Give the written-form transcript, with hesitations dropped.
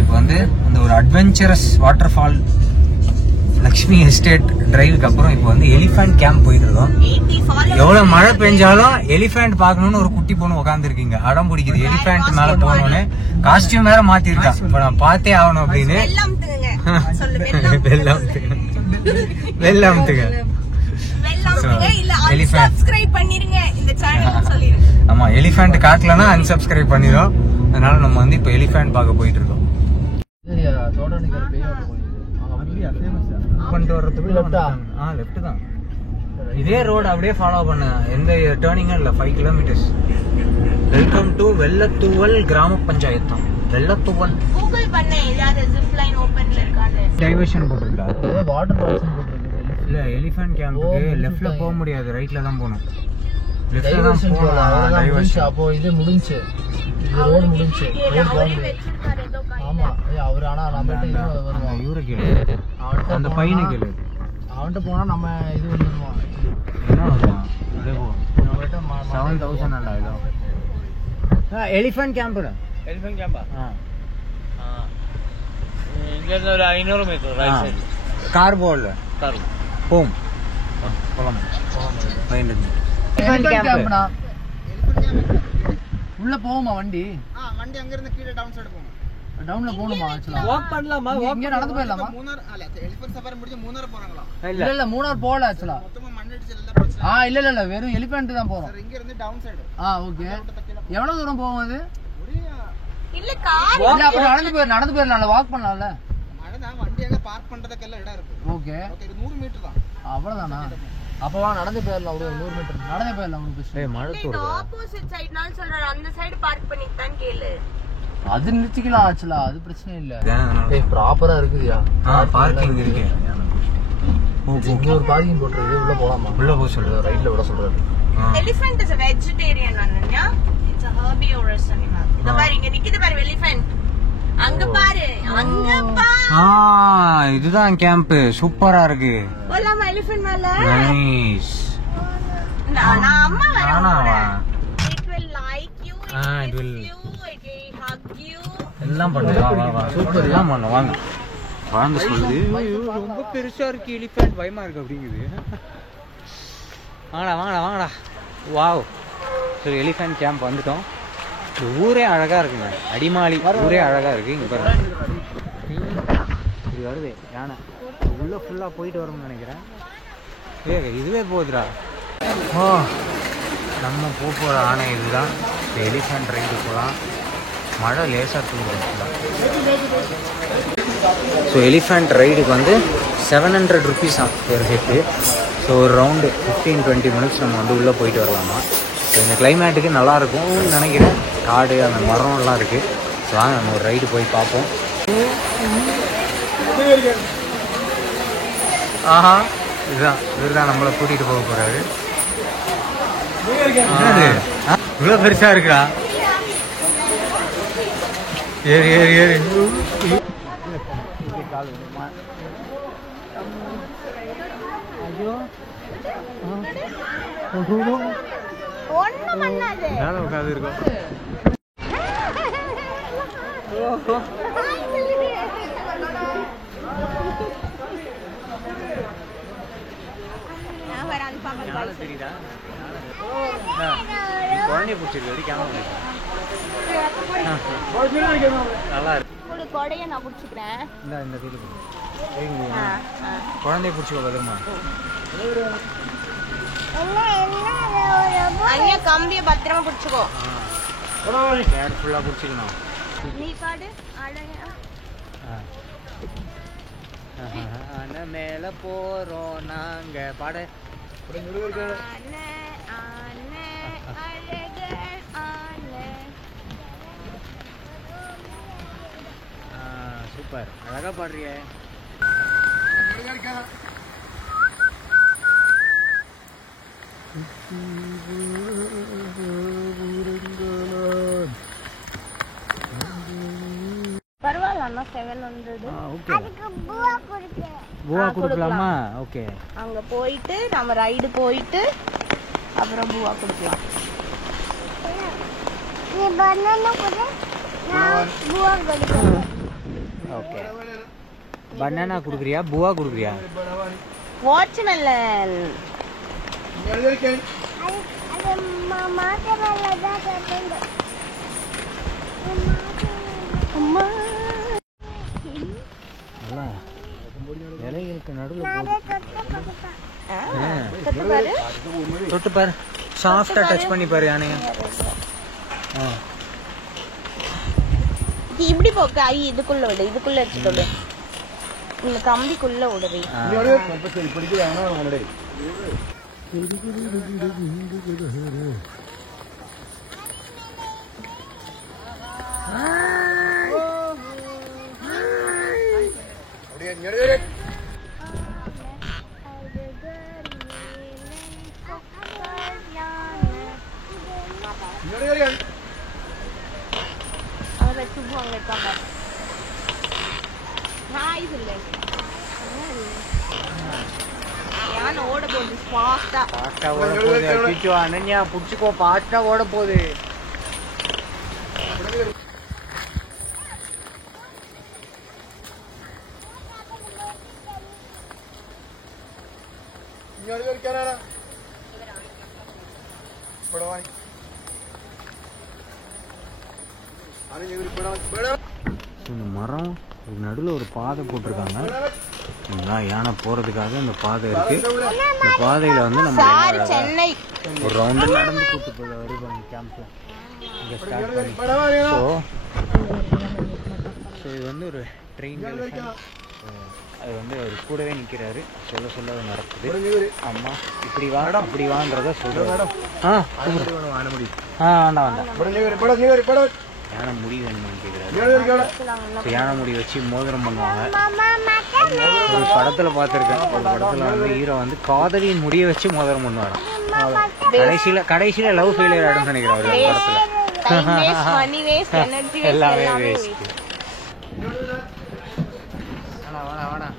இப்போ வந்து அந்த ஒரு adventurous waterfall Lakshmi estate டிரைவுக்கு அப்புறம் இப்போ வந்து எலிஃபண்ட் கேம்ப் போயிட்டு இருக்கோம். எவ்வளவு மழை பெஞ்சாலும் எலிஃபண்ட் பாக்கணும்னு ஒரு குட்டி பொண்ணு உட்காந்துருக்கீங்க, அடம் பிடிக்குது. எலிஃபண்ட் மேல போகணும்னு காஸ்டியூம் வேற மாத்திருக்கா. இப்ப நான் பார்த்தே ஆகணும் அப்படின்னு ஆமா, எலிஃபண்ட் காட்டலன்னா அன்சப்ஸ்கிரைப் பண்ணிடும். அதனால நம்ம வந்து இப்ப எலிஃபண்ட் பார்க்க போயிட்டு இருக்கோம். லெஃப்ட் தான். இதே ரோடு அப்படியே ஃபாலோ பண்ண, எந்த டேர்னிங்கும் இல்ல. 5 கிலோமீட்டர்ஸ். வெல்கம் டு வெள்ளத்தூவல் கிராம பஞ்சாயத்து. வெள்ளத்தூவல் கூகுள் பண்ண ஏதாவது ஜிப் லைன் ஓபன்ல இருக்கானே. டைவர்ஷன் போட்டுருக்கா. வாட்டர் பால்ஸ் போட்டுருக்கு. இல்ல, எலிஃபண்ட் கேம்புக்கு லெஃப்ட்ல போக முடியாது, ரைட்ல தான் போணும். லெஃப்ட்ல தான் போலாம். டைவர்ஷன் அப்போ இது முடிஞ்சு. இது ரோட் முடிஞ்சு. ரோட் போங்க. ஆமா, அவர் ஆனா நம்மட்ட வருவாங்க. இவரு கேளு, அந்த பையனை கேளு. அவன்கிட்ட போனா நம்ம இது வந்துடுவோம். என்ன வருவான்? அதே போ. 7000 அண்டா இதோ. Elephant camp. எலிஃபண்ட் கேம்பா? இங்க இருந்து ஒரு 500 மீட்டர் ரைட் சைடு. கார் போல்ல. கார் போம். போலாம். எலிஃபண்ட் கேம்ப்னா உள்ள போவோமா வண்டி? வண்டி அங்க இருந்து கீழ டவுன் சைடு போணும். டவுன்ல போணுமா? ஆக்சுவலா வாக் பண்ணலாமா? இங்க நடந்து போயிடலாமா? மூணார் அல்ல, எலிஃபண்ட் சஃபாரி முடிஞ்சு மூணார் போறாங்களா? இல்ல மூணார் போல. ஆக்சுவலா மொத்தமா மண்ணடிச்சு எல்லாம் பிரச்சனை. இல்ல வெறும் எலிஃபண்ட் தான் போறோம். இங்க இருந்து டவுன் சைடு. ஓகே. எவ்வளவு தூரம் போகும் அது? இல்ல கார் இல்ல, அப்ப நடந்து போயிடலாம். வாக் பண்ணலாம்ல. மழை வண்டி அங்க பார்க் பண்றதுக்கெல்லாம் இடம் இருக்கு. ஓகே. 100 மீட்டர் தான். அவ்வளவுதானா? அப்பவா நடந்து போயிடலாம். ஒரு 100 மீட்டர் நடந்து போயிடலாம். மழை தூரம் ஆப்போசிட் சைடுனால சொல்றாரு, அந்த சைடு பார்க் பண்ணிட்டான் கேளு. அது நிறுத்திக்கலாம். ஆச்சுல அது பிரச்சனை இல்ல. ப்ராப்பரா இருக்குதியா? பார்க்கிங் இருக்கு. இங்க ஒரு பார்க்கிங் போட்டுருக்கு. உள்ள போலாமா? உள்ள போக சொல்றாரு. ரைட்ல விட சொல்றாரு. Elephant is a vegetarian Anna. It's a herbivorous animal. இத பாரு, இங்க நிக்குது பாரு எலிஃபண்ட். அங்க பாரு, அங்க பாரு. இதுதான் கேம்ப். சூப்பரா இருக்கு. போலாமா எலிஃபண்ட் மேல? நைஸ். நான் அம்மா வரேன். It will like you. It will hug you. எல்லாம் பண்ணுவா. வா சூப்பர். எல்லாம் பண்ணு. வாங்க. வாங்க சொல்லுது. ரொம்ப பெருசா இருக்கு எலிஃபண்ட், பயமா இருக்கு அப்படிங்குது. வாங்கடா. வாவ். சரி, எலிஃபண்ட் கேம்ப் வந்துட்டோம். ஊரே அழகா இருக்குங்க. அடிமாலி ஊரே அழகா இருக்கு. இங்க பாருங்க, இது வருது யானை. உள்ள ஃபுல்லா போயிட்டு வரும்னு நினைக்கிறேன். இதுவே போகுதுடா. நம்ம போகிற ஆனை இதுதான். எலிஃபண்ட் ரைடு போகலாம். மழை லேசாக தூங்குறோம். ஸோ எலிஃபண்ட் ரைடுக்கு வந்து 700 rupees பெர் ஹெட்டு. ஸோ ஒரு ரவுண்டு 15-20 மினிட்ஸ் நம்ம வந்து உள்ளே போயிட்டு வரலாமா. ஸோ இந்த கிளைமேட்டுக்கு நல்லாயிருக்கும்னு நினைக்கிறேன். காடு, அந்த மரம்லாம் இருக்குது. ஸோ வாங்க நம்ம ஒரு ரைடு போய் பார்ப்போம். இதுதான் நம்மளை கூட்டிகிட்டு போக போகிறாரு. இவ்வளோ பெருசாக இருக்குடா. ஏறு. ஐயோ, மேல உட்காந்து இருக்கோம். தெரியுதா? குழந்தைய பிடிச்சிருக்கு. கேமரா நல்லா இருக்கு. கொடையை நான் பிடிச்சிக்கிறேன். இந்த குழந்தைய பிடிச்சிக்கோ பத்திரமா. அங்க கம்பியை பத்திரமா பிடிச்சிக்கோ. கேர்ஃபுல்லா பிடிச்சிக்கணும். நீ பாடு. மேல போறோம் நாங்க. பாடு. சூப்பர், அழகா பாடுறியே. பரவாயில்ல, 700. பூவா கொடுக்கலாமா? ஓகே. அங்க போயிட்டு நம்ம ரைடு போயிட்டு அப்புறம் பூவா கொடுக்கலாம். ஓகே பனானா குடுக்குறியா பூவா குடுக்குறியா வாட்ச்மெலன் இலைகளுக்கு நடுவில் தொட்டு பாரு சாஃப்டா டச் பண்ணி பாரு யானைய இப்படி போ கை இதுக்குள்ள விடு இதுக்குள்ள எடுத்துட்டு இந்த கம்பிக்குள்ள விடுறீ ஓட போகுது ஃபாஸ்டா ஓட போகுது அனன்யா புடிச்சுக்கோ ஃபாஸ்டா ஓட போகுது மரம் நடுவில் ஒரு பாதை போட்டிருக்காங்க யானை போறதுக்காக இந்த பாதை இருக்கு இந்த பாதையில வந்து நம்ம ஒரு ரவுண்டு நடந்து கூட்டு போய் வருவாங்க கேம்ப்ல இங்க ஸ்டார்ட் பண்ணி ஸோ இது வந்து ஒரு ட்ரெயின் அது வந்து அவர் கூடவே நிற்கிறாரு சொல்ல சொல்ல அது நடக்குது அம்மா இப்படி வா அப்படி வான்றத சொல்றாரு வேண்டாம் யானை முடி வேணும்னு கேட்குறாரு யானை முடி வச்சு மோதிரம் பண்ணுவாங்க ஒரு படத்துல பார்த்துருக்கேன் ஒரு படத்துல வந்து ஹீரோ வந்து காதலியின் முடியை வச்சு மோதிரம் பண்ணுவாங்க கடைசியில லவ் ஃபெயிலியர் ஆயிடும்னு நினைக்கிறேன் படத்துல எல்லாமே வேஸ்ட் வாடா